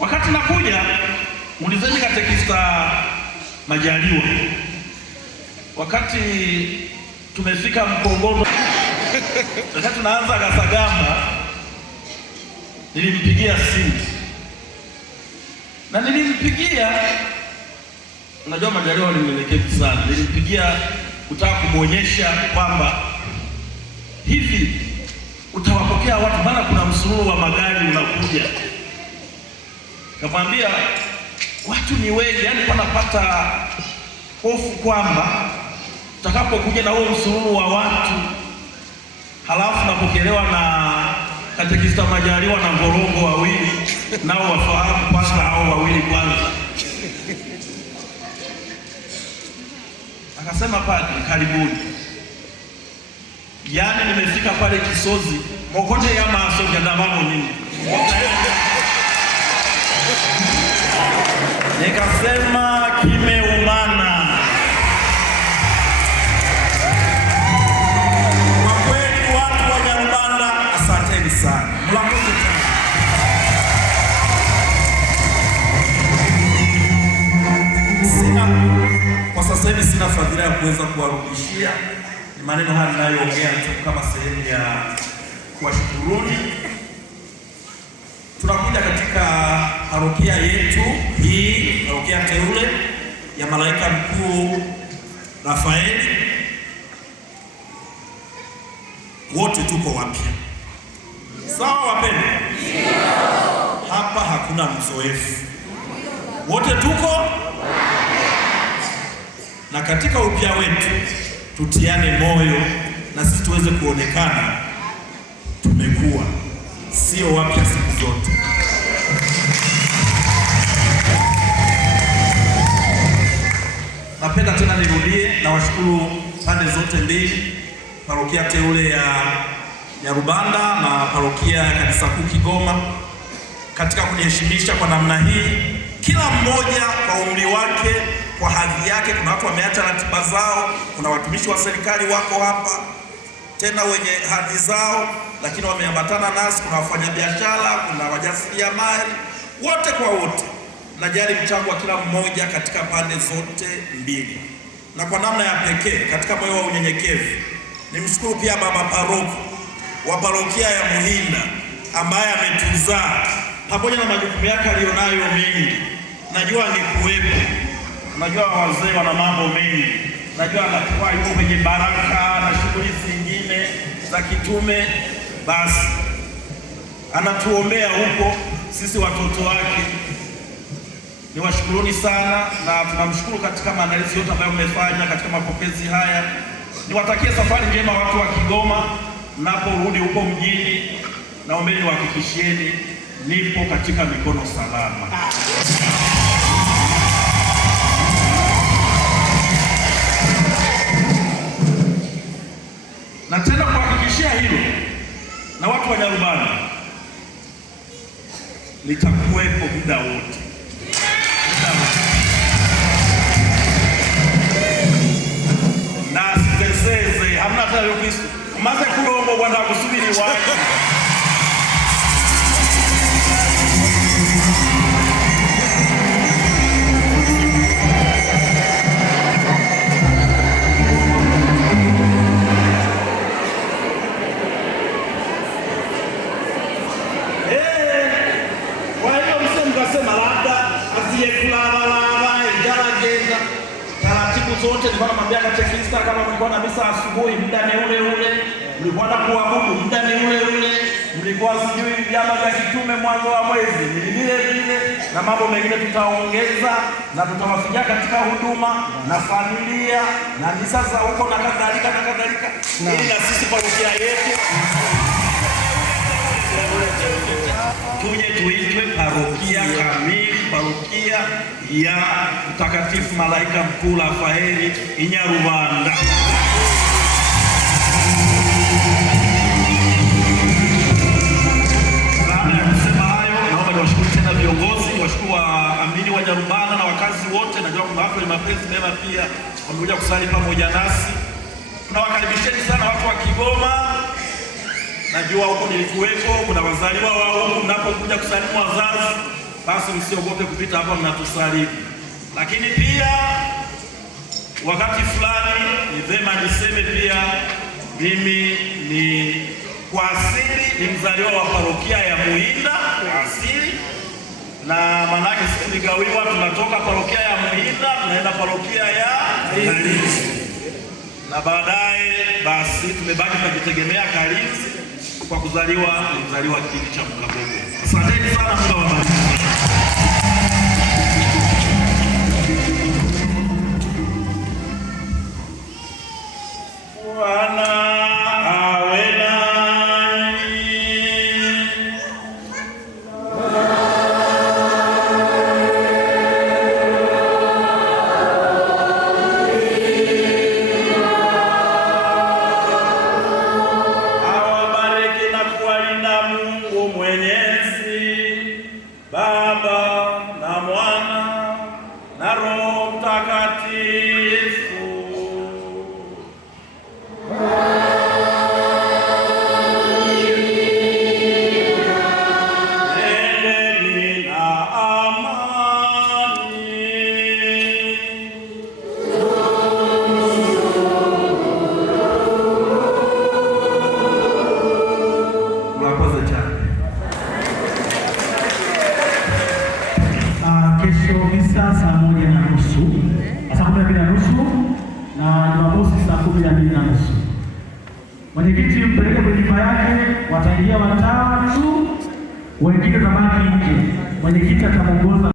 Wakati nakuja, mulizeni katekista Majaliwa. Wakati tumefika Mkongono, wakati tunaanza Gasagamba, nilimpigia simu. Na nilimpigia, unajua Majaliwa ni mwelekevu sana. Nilimpigia kutaka kumuonyesha kwamba hivi utawapokea watu, maana kuna msururu wa magari unakuja. Kamwambia watu ni wengi, yani kwa napata hofu kwamba utakapokuja na huo msururu wa watu, halafu napokelewa na katekista Majaliwa na Ngorongo wawili, nao wafahamu kwanza hao wawili kwanza. Akasema padri, karibuni. Yani nimefika pale Kisozi, mokote ya maso ya damamo nini. Nikasema kimeumana. Kwa kweli watu wa Nyarubanda, asanteni sana. Mlangozi tena. Kwa sasa hivi sina fadhila ya kuweza kuwarudishia. Ni maneno haya ninayoongea tu kama sehemu ya kuwashukuruni. Tunakuja katika parokia yetu hii, parokia teule ya Malaika Mkuu Rafaeli. Wote tuko wapya. Sawa wapendwa? Hapa hakuna mzoefu. Wote tuko na katika upya wetu tutiane moyo na sisi tuweze kuonekana tumekuwa, sio wapya siku zote. Napenda tena nirudie na washukuru pande zote mbili, parokia teule ya Nyarubanda na parokia ya Kanisa Kuu Kigoma, katika kuniheshimisha kwa namna hii, kila mmoja kwa umri wake, kwa hadhi yake. Kuna watu wameacha ratiba zao, kuna watumishi wa serikali wako hapa tena wenye hadhi zao, lakini wameambatana nasi. Kuna wafanyabiashara, kuna wajasiriamali, wote kwa wote. Najali mchango wa kila mmoja katika pande zote mbili, na kwa namna ya pekee katika moyo wa unyenyekevu nimshukuru pia baba paroko wa parokia ya Muhinda ambaye ametuzaa pamoja na majukumu yake alionayo mengi. Najua angekuwepo, najua wazee wana mambo mengi, najua atakuwa yuko kwenye baraka na shughuli zingine za kitume, basi anatuombea huko sisi watoto wake. Niwashukuruni sana na tunamshukuru katika maandalizi yote ambayo mmefanya katika mapokezi haya. Niwatakie safari njema watu wa Kigoma, mnaporudi huko mjini. Naombeni wahakikishieni nipo katika mikono salama. Na tena kuhakikishia hilo na watu wa Nyarubanda, nitakuwepo muda wote. Na siteseze, hamna hata leo Kristo. Umaze kulombo bwana kusubiri waje. Zote nilikuwa namwambia katekista, kama mlikuwa na misa asubuhi muda ni ule ule, mlikuwa na kuabudu muda ni ule ule, mlikuwa sijui vyama vya kitume mwanzo wa mwezi ni vile vile, na mambo mengine tutaongeza na tutawafikia katika huduma na familia na misa za huko na kadhalika na kadhalika, ili na sisi parokia yetu tuje tuitwe parokia kamili, parokia ya Mtakatifu Malaika Mkuu Rafaeli Inyarubanda. Baada ya kusema hayo, naomba niwashukuru tena viongozi, niwashukuru waamini wa Nyarubanda na wakazi wote. Najua kuna watu wenye mapenzi mema pia wamekuja kusali pamoja nasi. Tunawakaribisheni sana watu wa Kigoma. Najua huko nilikuwepo, kuna wazaliwa wa huko, mnapokuja kusalimu wazazi basi msiogope kupita hapa, mnatusalimu. Lakini pia wakati fulani ni vema niseme pia mimi ni kwa asili ni mzaliwa wa parokia ya Muhinda kwa asili, na manake sisi tuligawiwa, tunatoka parokia ya Muhinda tunaenda parokia ya Kalinzi, na baadaye basi tumebaki tunajitegemea Kalinzi kwa kuzaliwa, ni mzaliwa kijiji cha Mkabogo. Asanteni sana, Mungu awabariki. Baba na Mwana na Roho Mtakatifu. Endeni na amani. Mwakoze chana. Kesho misa saa 1:30, saa 12:30 na Jumamosi saa 12:30. Mwenyekiti mpeleke kwenye nyumba yake, wataingia watatu, wengine tabaki nje. Mwenyekiti atamuongoza.